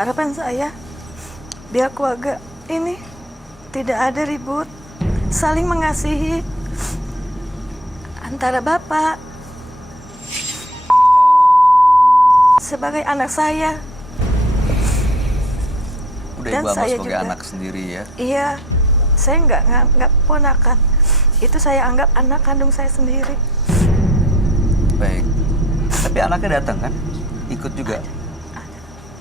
Harapan saya biar keluarga ini tidak ada ribut, saling mengasihi antara bapak sebagai anak saya. Udah Dan Ibu anggap saya sebagai juga, anak sendiri ya? Iya, saya nggak ponakan. Itu saya anggap anak kandung saya sendiri. Baik. Tapi anaknya datang kan? Ikut juga? Ada.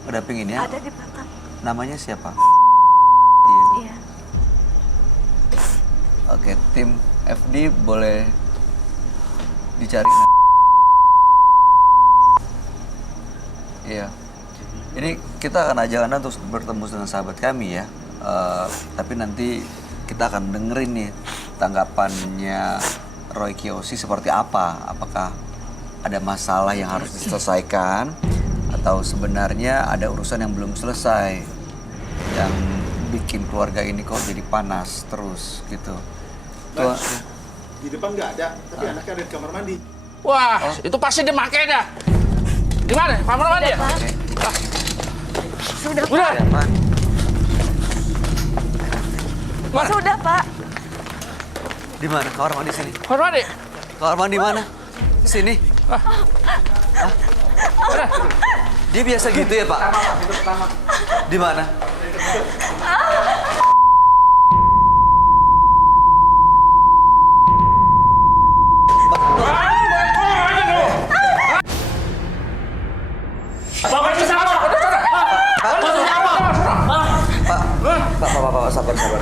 Pendampingin ya? Ada di belakang. Namanya siapa? Iya. Oke, tim FD boleh dicari. Iya. Ini kita akan ajak Anda untuk bertemu dengan sahabat kami ya. Tapi nanti kita akan dengerin nih tanggapannya Roy Kiyoshi seperti apa. Apakah ada masalah yang harus diselesaikan atau sebenarnya ada urusan yang belum selesai yang bikin keluarga ini kok jadi panas terus gitu. Tuh, Di depan nggak ada, tapi anaknya ada di kamar mandi. Wah, itu pasti dia pakai dah. Di mana? Kamar mandi ya? Sudah, Udah. Pak. Pak. Mana? Sudah, Pak. Di mana? Kamar mandi sini. Kamar mandi. Kamar mandi mana? Sini. Mana? Dia biasa gitu ya, Pak? Di mana? Bapak itu siapa? Pak, sabar. Gak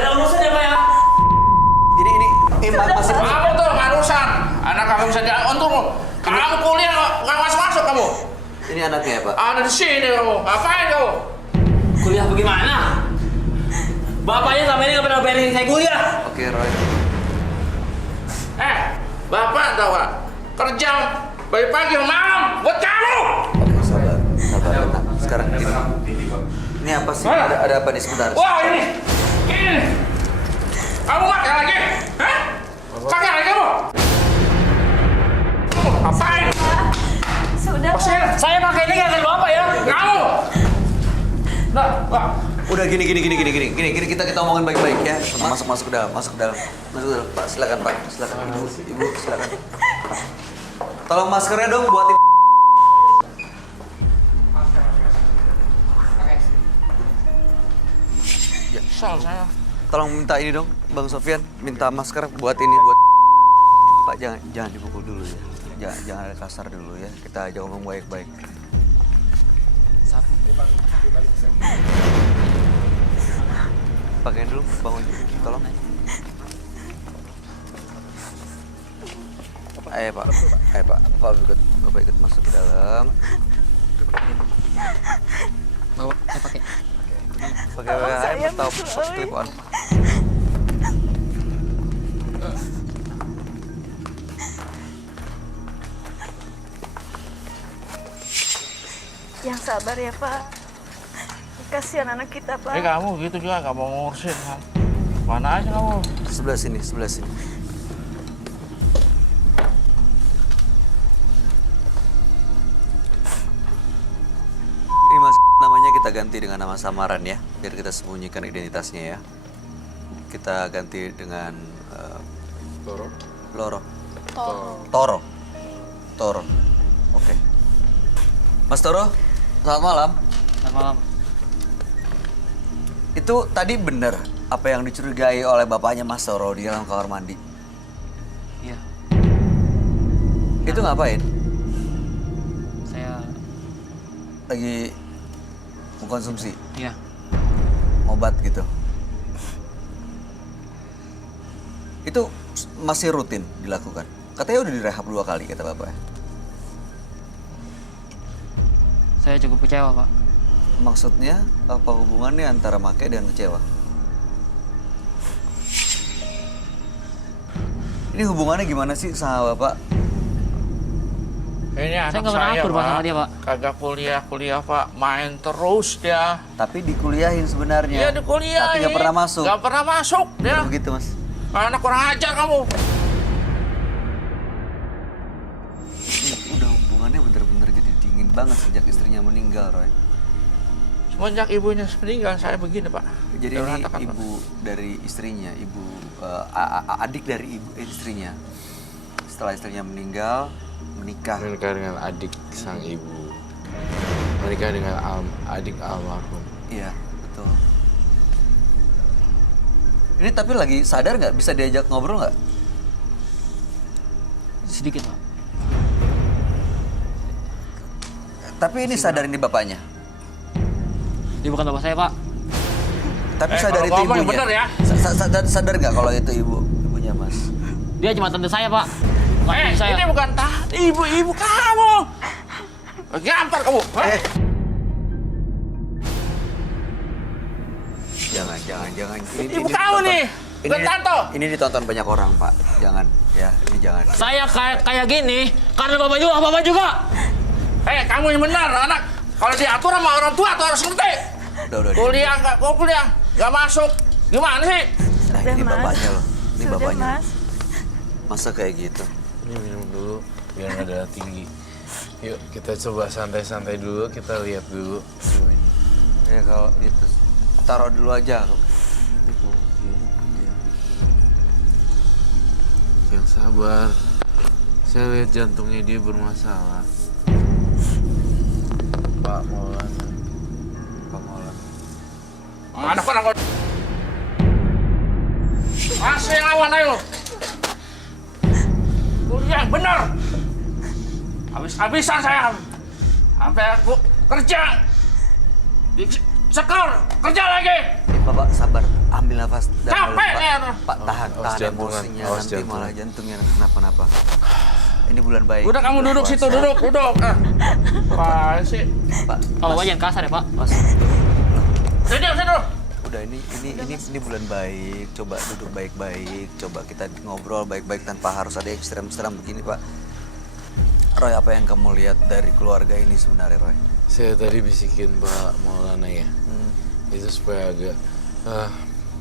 ada urusan ya, Pak ya? Ini masih... Kamu tuh gak urusan. Anak kamu bisa untung. Kamu kuliah gak masuk kamu. Ini anaknya ya, Pak? Ada di sini kamu. Ngapain kamu? Kuliah bagaimana? Bapaknya selama ini nggak pernah bayarin saya kuliah. Oke, Roy. Bapak tau gak? Kerja dari pagi ke malam buat kamu. Oke, sabar, tenang. Sekarang gini. Ini apa sih? Mana? Ada apa nih sebentar? Wah, ini. Kamu makan lagi? Hah? Makan lagi kamu? Ngapain? Sudah, Pak. Pasir. Saya pakai ini nggak bapak ya. Kamu. Nah, Pak. Udah gini. Kita omongin baik-baik ya. Masuk ke dalam. Pak, silakan Pak. Silakan Ibu silakan. Tolong maskernya dong buat Ibu. Ya, Soal saya. tolong minta ini dong, Bang Sofyan, minta masker buat ini buat Pak, jangan dipukul dulu ya. Jangan ada kasar dulu ya. Kita ajak ngomong baik-baik. Pakai dulu, Bang Oji, tolong. Ayo Pak, Bapak ikut masuk ke dalam. Bawa, saya pakai. Pakai Tolong saya, air atau Mas Roy. clip on. Yang sabar ya, Pak. Kasihan anak kita, Pak. Kamu gitu juga gak mau ngurusin kan? Mana aja kamu? Sebelah sini. Ini Mas, namanya kita ganti dengan nama samaran ya, biar kita sembunyikan identitasnya ya. Kita ganti dengan Toro. Oke. Mas Toro, selamat malam. Selamat malam. Itu tadi benar apa yang dicurigai oleh bapaknya Mas Toro di dalam kamar mandi? Iya, Itu ngapain? saya. Lagi mengkonsumsi Iya. obat gitu? Itu masih rutin dilakukan? Katanya udah direhab 2 kali kata bapak. Saya cukup kecewa, Pak. Maksudnya apa hubungannya antara make dan kecewa? Ini hubungannya gimana sih sama bapak? Ini anak Saya nggak pernah akur, Pak, sama dia, Pak. Kagak kuliah, Pak. Main terus dia. Tapi dikuliahin sebenarnya. Iya, di kuliah. Tapi nggak pernah masuk. Nggak pernah masuk dia. Baru begitu mas. Anak kurang ajar kamu. Udah hubungannya bener-bener jadi dingin dingin banget sejak istrinya meninggal, Roy. Semenjak ibunya meninggal saya begini Pak. Jadi Saya ini mengatakan, Pak. ibu dari istrinya, adik dari istrinya. Setelah istrinya meninggal, menikah. Menikah dengan adik sang ibu. Menikah dengan adik almarhum. Iya, betul. Ini tapi lagi sadar nggak? Bisa diajak ngobrol nggak? Sedikit Pak. Tapi ini sadar ini bapaknya. Dia bukan bapak saya Pak. Tapi sadar kalau itu ngomong yang ibunya. bener ya. Sadar nggak kalau itu ibunya Mas? Dia cuma tante saya Pak. Bukan ibu saya. Ini bukan ibu kamu. Gampar kamu. Jangan. Ibu kamu nih. Bukan tante. Ini ditonton banyak orang, Pak. Jangan, ya, ini jangan. Saya kayak gini karena bapak juga. Kamu yang benar, anak. Kalau diatur sama orang tua tuh harus ngerti. Udah. Kuliah nggak masuk. Gimana sih? Nah, Sudah, ini Mas. bapaknya loh. Ini Sudah, bapaknya. Mas. Masa kayak gitu? Ini minum dulu biar nggak darah tinggi. Yuk kita coba santai-santai dulu, kita lihat dulu. Ya kalau itu taruh dulu aja. Ibu. Iya. Yang sabar. Saya lihat jantungnya dia bermasalah. Pak Maulana. Pak Maulana. Anak. Masih lawan ayo. Kuliah bener. Habis-habisan saya. Sampai aku kerja. Sekor, kerja lagi. Bapak sabar, ambil nafas dalam. Capek nih. Pak tahan Awas jantungan, emosinya, awas nanti jantungan. malah jantungnya kenapa-napa. Ini bulan baik. Udah kamu duduk Puasa. situ, duduk. Apa sih? Pak, Pak bapak jangan kasar ya Pak. Mas. Situ. Udah ini bulan baik. Coba duduk baik-baik. Coba kita ngobrol baik-baik tanpa harus ada ekstrem-ekstrem begini, Pak. Roy, apa yang kamu lihat dari keluarga ini sebenarnya, Roy? Saya tadi bisikin Pak Maulana ya. Itu supaya agak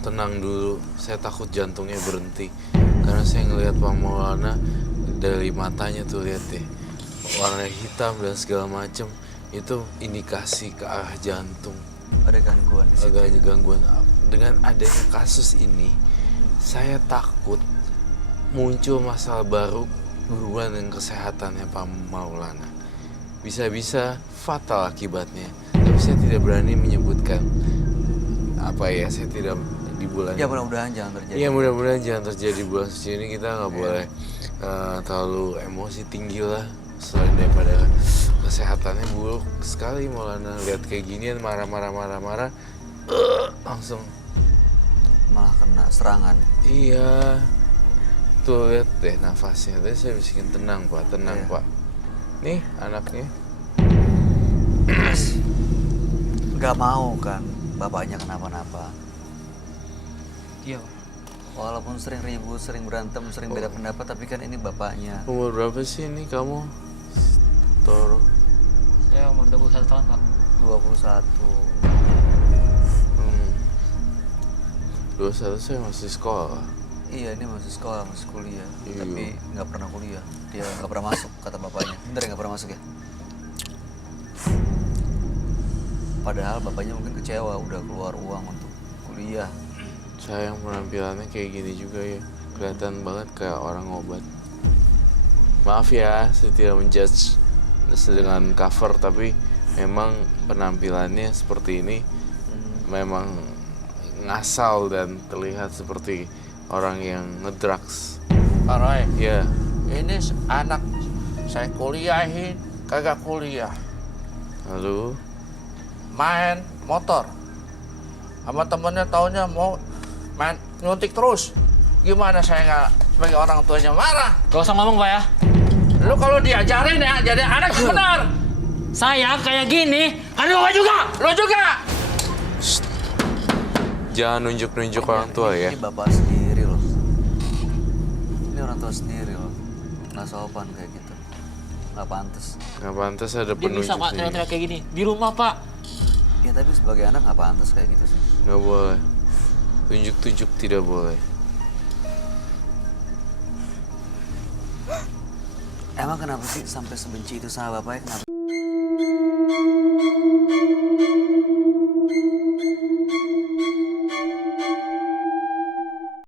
tenang dulu. Saya takut jantungnya berhenti. Karena saya ngelihat Pak Maulana dari matanya tuh, lihat deh. Warna hitam dan segala macem. Itu indikasi ke arah jantung. Ada gangguan di situ. Agak ada gangguan. Dengan adanya kasus ini, saya takut muncul masalah baru berhubungan dengan kesehatannya Pak Maulana. Bisa-bisa fatal akibatnya. Tapi saya tidak berani menyebutkan saya tidak di bulan Ya mudah-mudahan jangan terjadi. Iya, mudah-mudahan jangan terjadi bulan suci ini. Kita nggak boleh terlalu emosi tinggi lah. Selain daripada kesehatannya buruk sekali Maulana. Lihat kayak ginian marah-marah langsung Malah kena serangan. iya. Tuh lihat deh nafasnya. Tadi saya bisikin tenang Pak, tenang Iya. Pak. Nih anaknya. Gak mau kan bapaknya kenapa-napa. Iya Pak. Walaupun sering ribut, sering berantem, sering beda pendapat, tapi kan ini bapaknya. Umur berapa sih ini kamu? Toro. Saya umur 21 tahun Pak. 21. 21 saya masih sekolah. Iya, ini masih sekolah, masih kuliah. Iya. Tapi nggak pernah kuliah. Dia nggak pernah masuk, kata bapaknya. Bentar ya, nggak pernah masuk ya? Padahal bapaknya mungkin kecewa, udah keluar uang untuk kuliah. Sayang penampilannya kayak gini juga ya. Kelihatan banget kayak orang obat. Maaf ya, saya tidak menjudge dengan cover, tapi memang penampilannya seperti ini memang ngasal dan terlihat seperti orang yang ngedrugs. Pak Roy, Ya, ini anak saya kuliahin, kagak kuliah. lalu Main motor. Sama temennya taunya mau main nyuntik terus. Gimana saya nggak sebagai orang tuanya marah? Gak usah ngomong Pak ya. Lu kalau diajarin ya jadi anak yang benar. Saya kayak gini karena bapak juga. Lu juga. jangan nunjuk-nunjuk orang tua ya. Ini bapak sendiri loh. Ini orang tua sendiri loh. Nggak sopan kayak gitu. Nggak pantas. Nggak pantas ada Dia bisa penunjuk Pak nih. teriak-teriak kayak gini. Di rumah Pak. Ya tapi sebagai anak nggak pantas kayak gitu sih. Nggak boleh. Tunjuk-tunjuk tidak boleh. Emang kenapa sih sampai sebenci itu sama bapaknya? Kenapa?